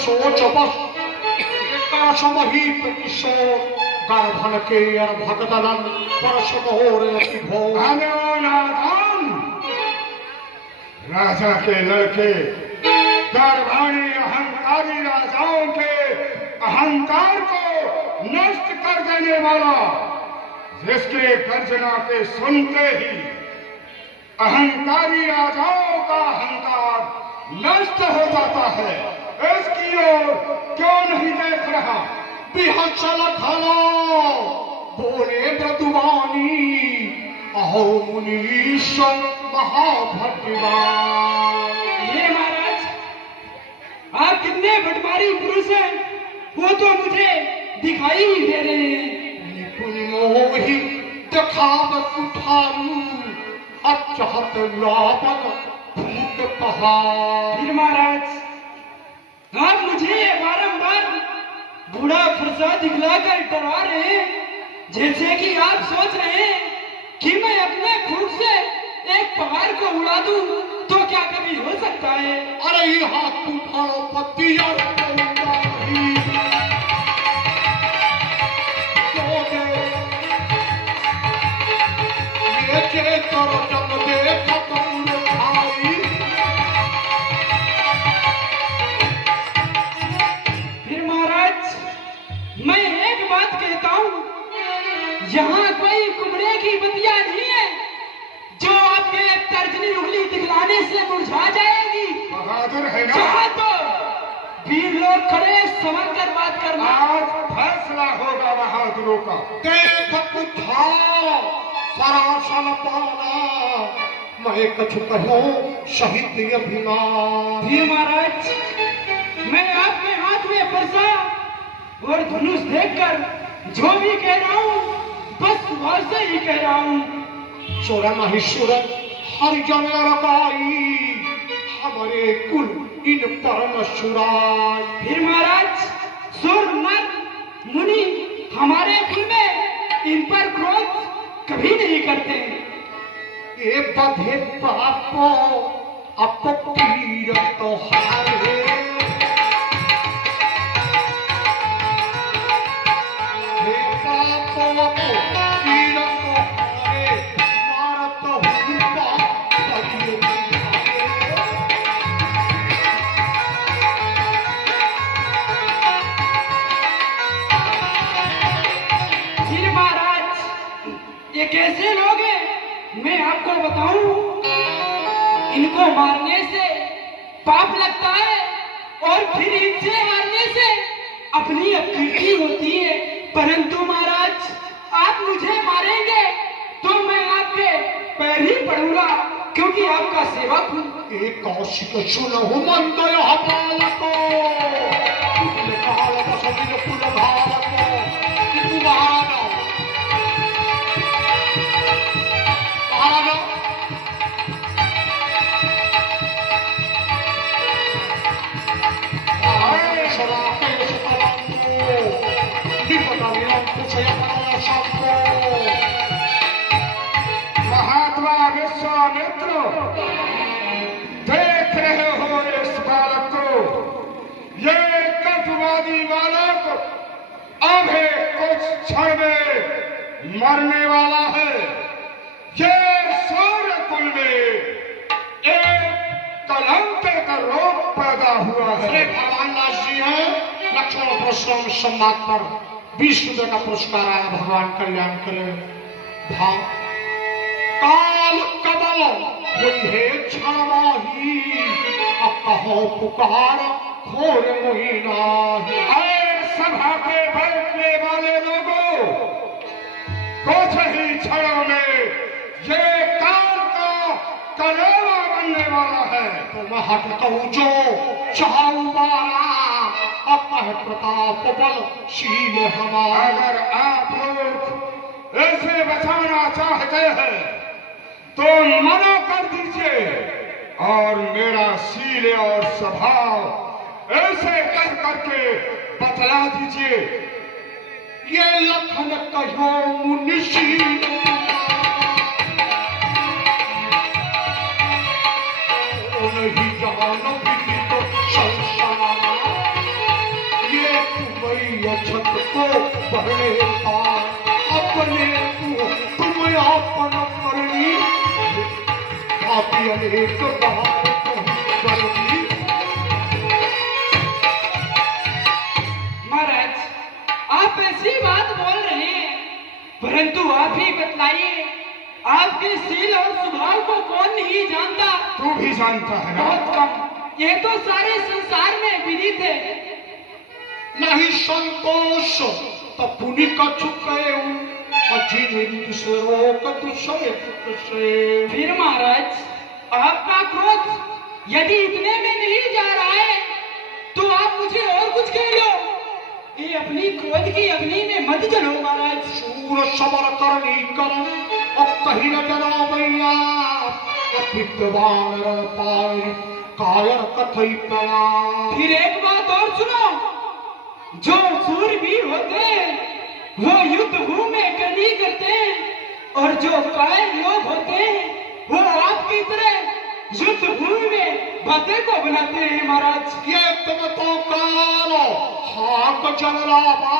सोच बस समहित किशोर गर्भन के भगदलन परस मोर राजा के लड़के दरबारी अहंकारी राजाओं के अहंकार को नष्ट कर देने वाला, जिसके गर्जना के सुनते ही अहंकारी राजाओं का अहंकार नष्ट हो जाता है, इसकी ओर क्यों नहीं देख रहा? बिहचल खलो बोले मृदुवानी अहो मुनीश महाभटवान। ये महाराज, आप कितने भटमारी पुरुष हैं वो तो मुझे दिखाई ही दे रहे हैं। निपुण मोहि दिखावत उठारू अचहत लापन भूत पहाड़। फिर महाराज, आप मुझे बारंबार बूढ़ा फुर्सा दिखलाकर डरा रहे हैं, जैसे कि आप सोच रहे हैं कि मैं अपने फूट से एक पहाड़ को उड़ा दूं तो क्या कभी हो सकता है? अरे ये हाथ उठाओ पत्ती और फिर महाराज, मैं एक बात कहता हूँ, यहाँ कोई कुमड़े की बतिया नहीं है जो आपके तर्जनी उंगली दिखलाने से मुरझा जाएगी। बहादुर है ना? जहाँ तो वीर लोग खड़े समझ कर बात करना। आज फैसला होगा बहादुरों का। देख उठाओ सरासन पाना मैं कछु कहूँ शहीद अभिमान। फिर महाराज, मैं आपके हाथ में फरसा और धनुष देखकर जो भी कह रहा हूँ बस वहां से ही कह रहा हूँ। चोरा महेश्वर हरिजन लगाई हमारे कुल इन परम सुराय। फिर महाराज, सुर नर मुनि हमारे कुल में इन पर क्रोध कभी नहीं करते। ये बधे पापो अपपीर तो हारे हे पापो अपपीर तो हारे मारत हुआ बलिए फिर महाराज, ये कैसे लोग हैं मैं आपको बताऊं, इनको मारने से पाप लगता है और फिर इनसे मारने से अपनी अपकीर्ति होती है। परंतु महाराज, आप मुझे मारेंगे तो मैं आपके पैर ही पड़ूंगा, क्योंकि आपका सेवक हूं। एक कौशिक सुनो मंद यह बालको तुझे काल बसविल कुल भावको तुम्हारा महात्मा विश्वामित्र, देख रहे हो इस बालक को? ये कटवादी बालक अभी कुछ क्षण में मरने वाला है। ये सूर्य कुल में एक कलंक का रोग पैदा हुआ है। श्री भगवान दास जी हैं लक्ष्मण पुरुषोत्तम सम्मान पर 20 रुपए का पुरस्कार आया। भगवान कल्याण करे। भाव काल कबल हुई है क्षण माही अब कहो पुकार खोर मोहिना। अरे सभा के बैठने वाले लोगों, कुछ ही क्षणों में ये काल का कलेवा बनने वाला है। तो मैं हटता हूँ जो चाहूँ मारा अपह प्रताप बल शील हमारा। अगर आप लोग इसे बचाना चाहते हैं तो मना कर दीजिए और मेरा शील और स्वभाव ऐसे कर करके बतला दीजिए। ये लखन कहो मुनिशी नहीं जानो विधि तो संसार छत को भरने पार अपने तुम आपन करनी काफी अनेक बार करनी। महाराज, आप ऐसी बात बोल रहे हैं, परंतु आप ही बतलाइए, आपके शील और स्वभाव को कौन नहीं जानता? तू भी जानता है ना? बहुत कम, ये तो सारे संसार में विदित है। नहीं संतोष तो पुनि का चुके फिर महाराज, आपका क्रोध यदि इतने में नहीं जा रहा है तो आप मुझे और कुछ कह लो। ये अपनी क्रोध की अग्नि में मत जलो महाराज। सूर सबर करनी कर अब कहीं न डरा मैया विद्वान पार कायर कथई प्रणाम। फिर एक बात और सुनो, जो सूरवीर होते हैं वो युद्ध भूमि में करनी करते हैं, और जो कायर लोग होते हैं वो आपकी तरह युद्ध भूमि में बातें को बनाते हैं महाराज। ये तुम तो कालो हाक जलावा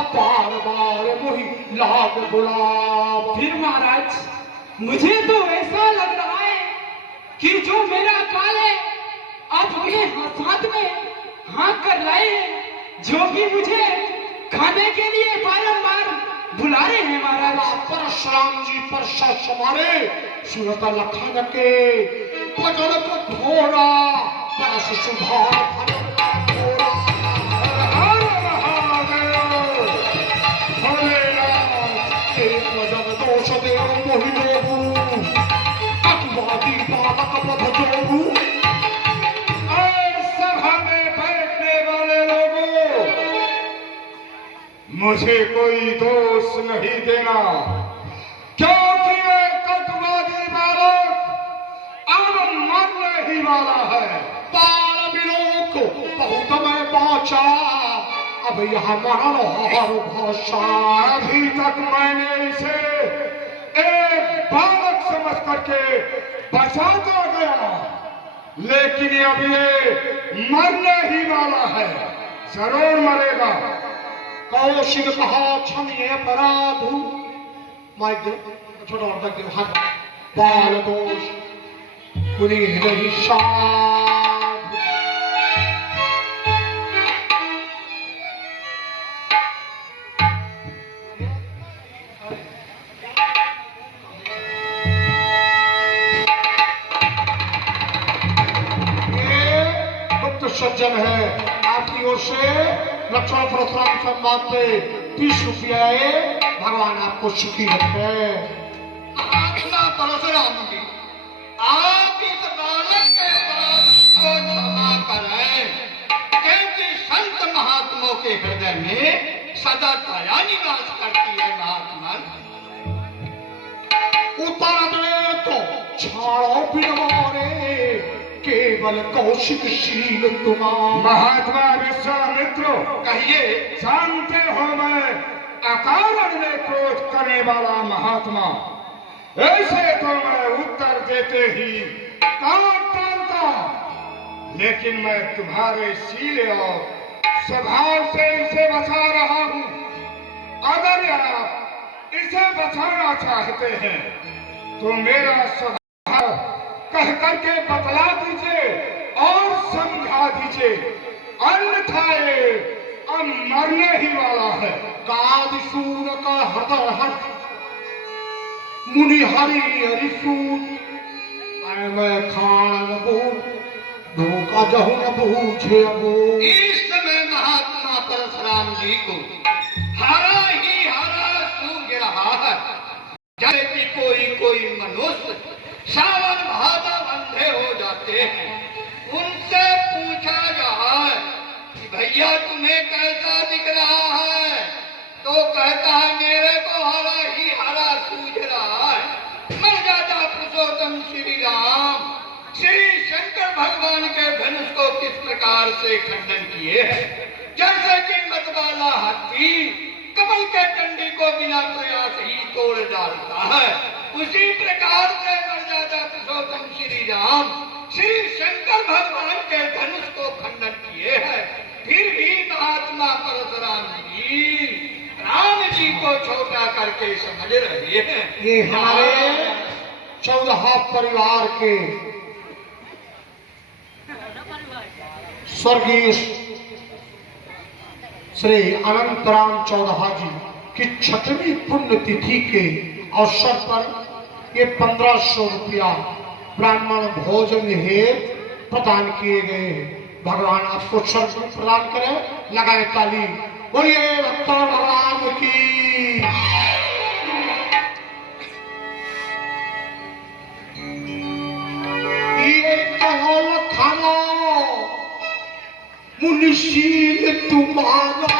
अपार बार मुही लाग बुलावा। फिर महाराज, मुझे तो ऐसा लग रहा है कि जो मेरा काल है आप अपने हाथ में हाँक कर लाए हैं, जो कि मुझे खाने के लिए बारंबार बुला रहे हैं महाराज। परशुराम जी पर समारे सुरत लखन के पजर को धोरा परस सुधार भरन का धोरा। हर महादेव भोलेनाथ एक जग दोष देव मोहि लोगु अटवादी बालक बध जोगु। और सभा में बैठने वाले लोगों, मुझे कोई दोष नहीं देना, क्योंकि ये कटवादी बालक अब मरने ही वाला है। बाल विलोक बहुत मैं बाचा अब यहाँ मरण हर भाषा। अभी तक मैंने इसे एक बालक समझ करके बचाता गया, लेकिन अब ये मरने ही वाला है, जरूर मरेगा। कौशिक कहा क्षमीय अपराधु मैं छोटा और तक हाथ बाल दोष पुनि नहीं साध। ये गुप्त सज्जन है, आपकी ओर से लक्ष्मण परशुराम सम्मान पे 20 रुपया है, भगवान आपको सुखी रखे। महात्मा परशुराम जी, आप इस बालक के अपराध को क्षमा करें, क्योंकि संत महात्माओं के हृदय में सदा दया निवास करती है। महात्मा उतर दे तो छाड़ो बिनवारे केवल कौशिक शील तुम्हारा। महात्मा विश्वामित्र, कहिए। जानते हो मैं अकारण में क्रोध करने वाला महात्मा, ऐसे तो मैं उत्तर देते ही काट डालता, लेकिन मैं तुम्हारे शील और स्वभाव से इसे बचा रहा हूँ। अगर आप इसे बचाना चाहते हैं तो मेरा स्वभाव कह करके बतला दीजिए और समझा दीजिए, अन्यथा ये अब मरने ही वाला है। कादिसूर का हृदय हट मुनि हरि हरि सूर मैं खान न बोल धोखा जहु न बूझे अबो। इस समय महात्मा परशुराम जी को हरा ही हरा सूझ रहा है, जैसे कि कोई मनुष्य सावन भादव अंधे हो जाते हैं। उनसे पूछा जाए कि भैया तुम्हें कैसा दिख रहा है, तो कहता है मेरे को हरा ही हरा सूझ रहा है। मर्यादा पुरुषोत्तम श्री राम श्री शंकर भगवान के धनुष को किस प्रकार से खंडन किए हैं, जैसे कि मतवाला हाथी कमल के डंडी को बिना प्रयास ही तोड़ डालता है, उसी प्रकार से मर्यादा पुरुषोत्तम श्री राम श्री शंकर भगवान के धनुष को खंडन किए हैं। फिर भी महात्मा परशुराम जी, राम जी को छोटा करके समझ रहे हैं। ये हमारे 14 परिवार के स्वर्गीय श्री अनंतराम चौदहा जी की 6वीं पुण्यतिथि के अवसर पर ये 1500 रुपया ब्राह्मण भोजन हेतु प्रदान किए गए। भगवान आपको स्वर्ग प्रदान करें। लगाए ताली। बोलिए भक्तों भगवान की। ये कहल खाना मुनिशील तुम्हारा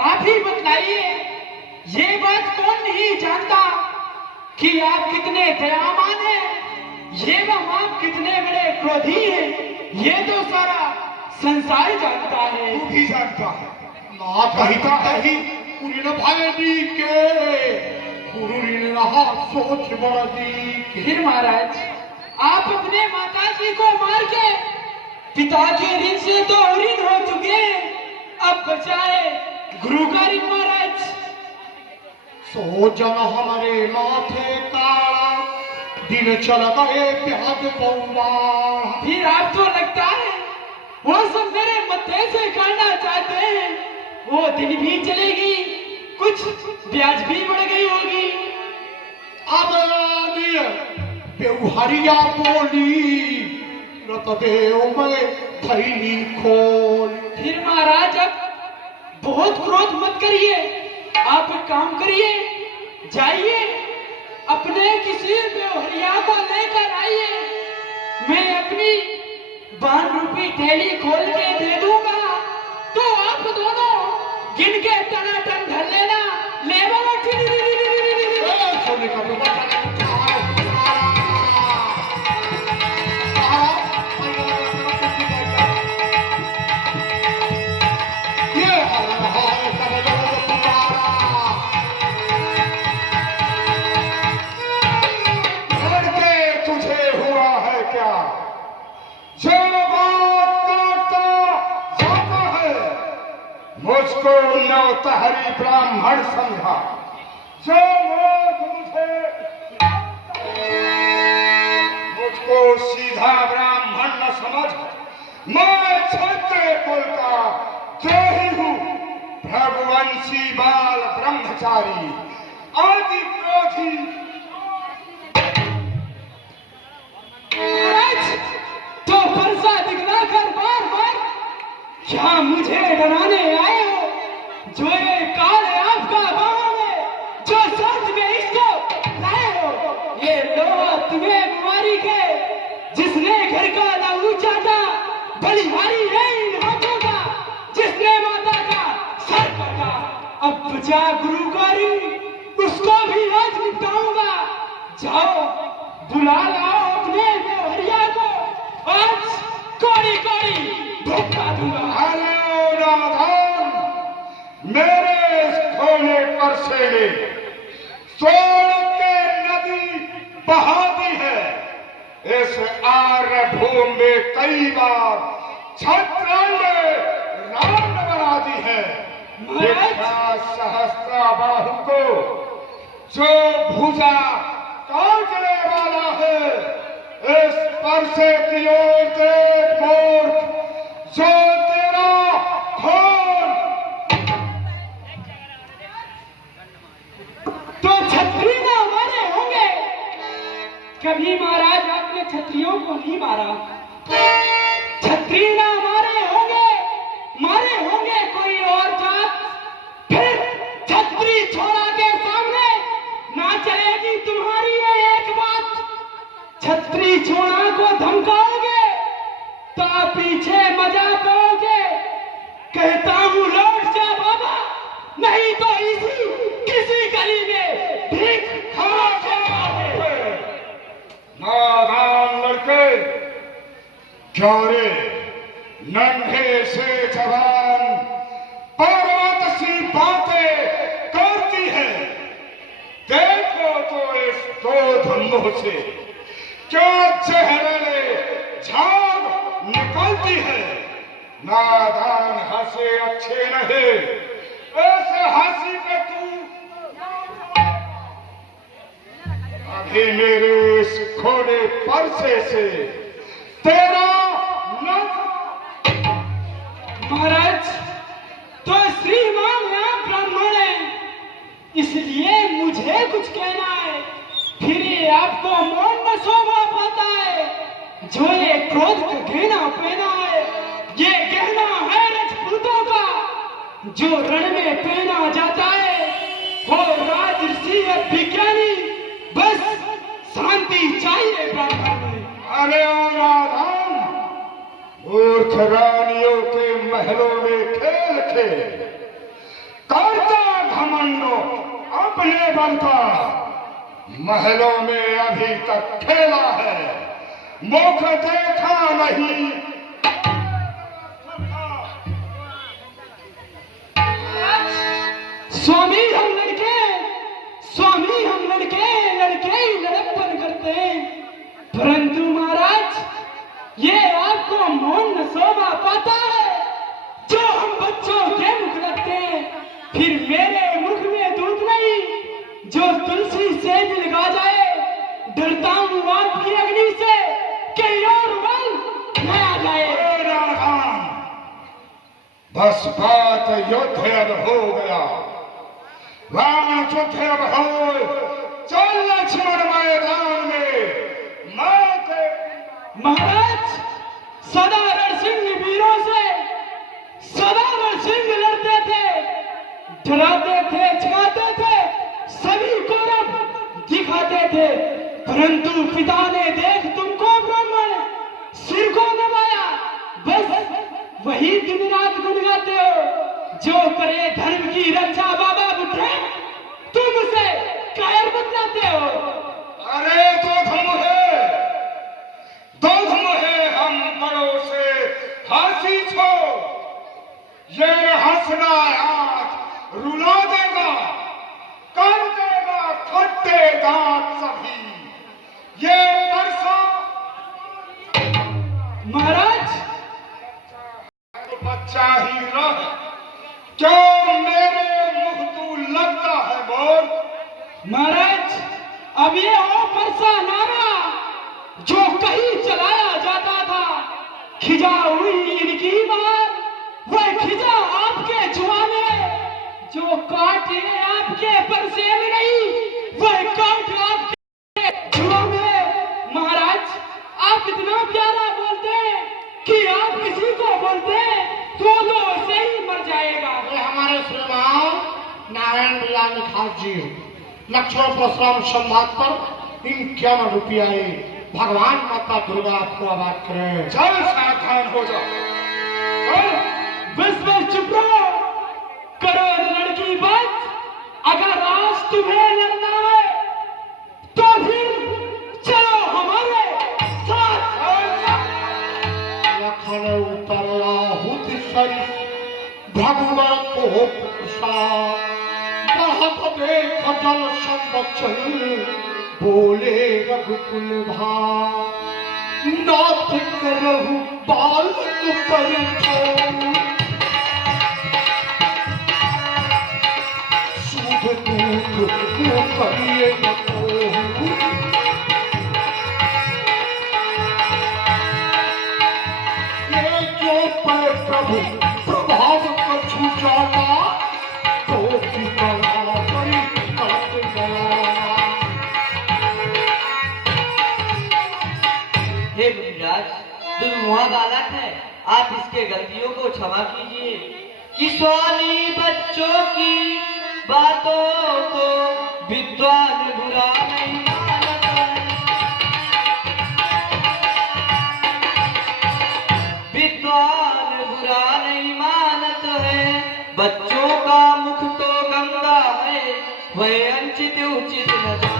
आप ही बताइए, ये बात कौन नहीं जानता कि आप कितने दयावान हैं, ये आप कितने बड़े क्रोधी हैं। ये तो सारा संसार जानता है। तू भी जानता है। ना कहता है उन्हें भाई दी के गुरु ने रहा सोच बड़ा दी के। फिर महाराज, आप अपने माता जी को मार के पिता के ऋण से तो ऋण हो चुके, अब बचाए गुरु का ऋण। महाराज, सो जन हमारे माथे काला दिन चल गए प्याज पौवा। फिर आप तो लगता है वो सब मेरे मत्थे से करना चाहते हैं। वो दिन भी चलेगी, कुछ ब्याज भी बढ़ गई होगी। अब बेउहरिया बोली रतदेव में थैली खोल। फिर महाराज, अब बहुत क्रोध मत करिए। आप एक काम करिए, जाइए अपने किसी बेवहरिया को लेकर आइए। मैं अपनी बान रूपी थैली खोल के दे दूंगा, तो आप दोनों गिन के टनाटन धर लेना। ले बाबा, सोने का मुझको नौतहरी ब्राह्मण समझा, जो मुझको सीधा ब्राह्मण न समझ। मैं क्षत्रिय कुल का द्रोही हूँ, भगवंशी बाल ब्रह्मचारी आदि क्रोधी। तो फरसा दिखलाकर बार बार क्या मुझे डराने आए हो? जो ये काल है आपका बाबा में, जो सोच में इसको लाए हो, ये लोहा तुम्हें बीमारी के, जिसने घर का लहू चाटा, बलिहारी है इन हाथों का, जिसने माता का सर काटा। अब बचा गुरुकारी, उसको भी आज निपटाऊंगा। जाओ बुला लाओ अपने हरिया को, आज कोड़ी कोड़ी धोखा दूंगा। हेलो राधान, मेरे इस खोने पर से ने सोन के नदी बहा दी है। इस आर्य भूमि में कई बार छत्राओं ने राम बना दी है। सहस्त्र बाहु को जो भुजा काटने वाला है, इस परसे की ओर देख मूर्ख, जो तेरा खून। तो छत्री ना हमारे होंगे? कभी महाराज आपने छत्रियों को नहीं मारा। छत्री ना हमारे होंगे, मारे होंगे कोई और जात। फिर छत्री छोड़ा के सामने ना चलेगी तुम्हारी ये एक बात। छत्री छोड़ा को धमकाओगे तो का पीछे मजा पाओगे। कहता हूँ लौट जा बाबा, नहीं तो इसी किसी गली में भीख खाओगे। नादान लड़के, क्या रे नन्हे से जवान पर्वत सी बातें करती है। देखो तो इस दो धम्मों से क्या जहरीले झाग निकलती है। नादान हंसे अच्छे नहीं, ऐसे हंसी पे तू अभी मेरे इस घोड़े परसे से तेरा महाराज, तो श्रीमान यहाँ ब्राह्मण है, इसलिए मुझे कुछ कहना है। फिर ये आपको मौन न शोभा पाता है। जो ये क्रोध का गहना पहना है, ये गहना है राजपूतों का, जो रण में पहना जाता है। हो राजऋषि या विज्ञानी, बस शांति चाहिए ब्राह्मण में। अरे ओ राधान, मूर्ख रानियों के महलों में खेल खेल करता घमंडो अपने बल का। महलों में अभी तक खेला है, मुख देखा नहीं। स्वामी हम लड़के लड़के ही लड़प्पन करते हैं, परंतु महाराज ये आपको मौन न शोभा पाता है। जो हम बच्चों के मुख लगते हैं, फिर मेरे मुख में दूध नहीं, जो तुलसी से भी लगा जाए। डरता हूँ आपकी अग्नि से, कहीं और बल न आ जाए। बस बात युद्ध अब हो गया, राम युद्ध अब हो। चल लक्ष्मण मैदान में। महाराज, सदा रणसिंह वीरों से सदा रणसिंह लड़ते थे, डराते थे, छुड़ाते थे, सभी को रब दिखाते थे। परंतु पिता ने देख तुमको ब्राह्मण सिर को नवाया, बस वही दिन रात गुनगाते हो। जो करे धर्म की रक्षा बाबा बुढ़े, तुम उसे कायर बतलाते हो। अरे दो धम है हम बड़ों से हंसी छो। ये हंसना आज रुला देगा, कर देगा खट्टे दांत सभी। ये परसा महाराज, बच्चा ही रह, क्यों मेरे मुंह तू लगता है बोल। महाराज, अब ये हो परसा नारा जो कहीं चलाया जाता था। खिजा हुई इनकी मार, वह खिजा आपके जुआ में। जो काटे आपके परसे में नहीं, वह काट आपके जुआ में। महाराज, आप इतना प्यारा बोलते हैं कि आप किसी को बोलते हैं तो ऐसे ही मर जाएगा। ये हमारे श्रीमान नारायण बिलाल खास जी लक्ष्मण परशुराम संवाद पर 51 रुपया भगवान माता दुर्गा आपको आबाद करे। चल सावधान हो जाओ। बस चुप रहो, करो लड़की बात। अगर आज तुम्हें लड़ना है तो फिर चलो हमारे साथ। लखन उतरला हुद सरी भगवान को प्रसाद, बहुत देख जल संरक्षण बोले रघुकुल भाव। नाथ करहु बालक पर शुभ दूत को करिए न कोहु। ये जो पर प्रभु प्रभाव कछु जाना, तो की कला करी करत गया। हे मुनिराज, दुर्मुहा बालक है, आप इसके गलतियों को क्षमा कीजिए। कि स्वामी बच्चों की बातों को विद्वान बुरा नहीं मानता। वह अंचित उचित न जाने।